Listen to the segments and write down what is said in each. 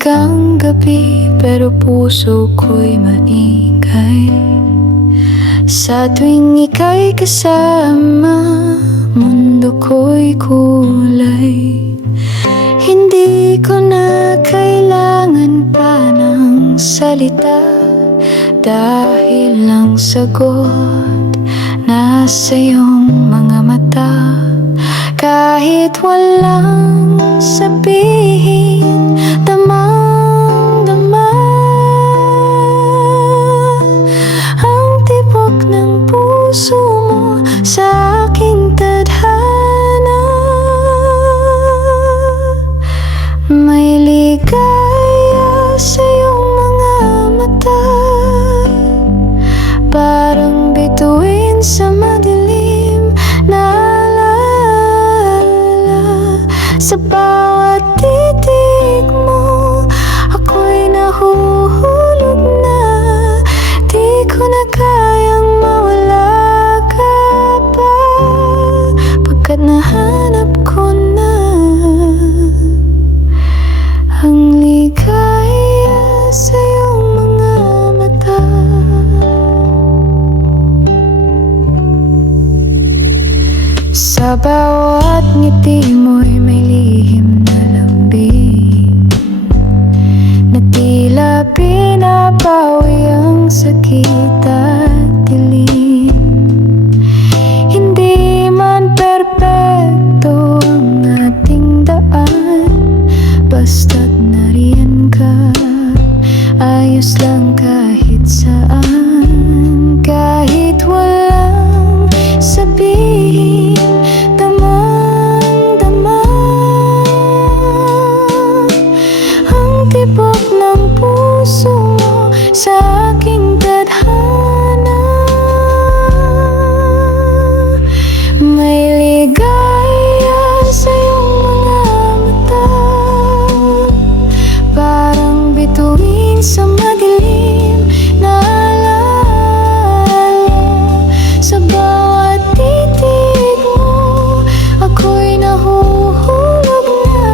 Tahimik ang gabi pero puso ko'y maingay. Sa tuwing ika'y kasama, mundo ko'y kulay. Hindi ko na kailangan pa ng salita, dahil ang sagot nasa iyong mga mata. Kahit walang sabihin, damang-dama ang tibok ng puso mo sa aking tadhana. May ligaya sa iyong mga mata, parang bituin sa madilim na sa bawat titig mo. Ako'y nahuhulog na, di ko na kayang mawala ka pa, pagkat nahanap ko na ang ligaya sa iyong mga mata. Sa bawat ngiti mo'y may lihim na lambing, na tila pinapawi ang sakit at dilim. Hindi man perpekto ang ating daan, basta't nariyan ka, ayos lang kahit saan. Kahit walang sabihin, tibok ng puso mo sa aking tadhana. May ligaya sa iyong mga mata, parang bituin sa madilim na alala. Sa bawat titig mo, ako'y nahuhulog na,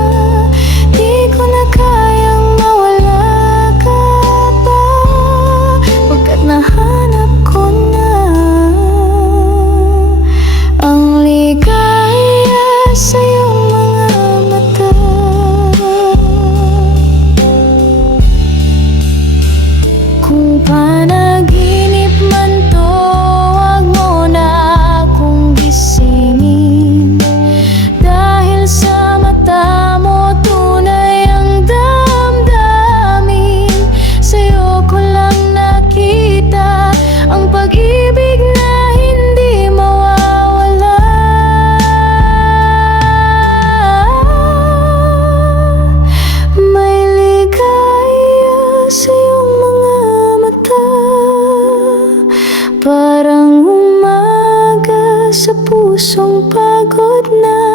di ko na kayang nahanap ko na ang ligaya sa iyong mga mata. Kung panaginip man to, wag mo na akong gisingin, dahil sa mata mo tunay ang damdamin. Sa'yo ko lang ang pag-ibig na hindi mawawala. May ligaya sa iyong mga mata, parang umaga sa pusong pagod na.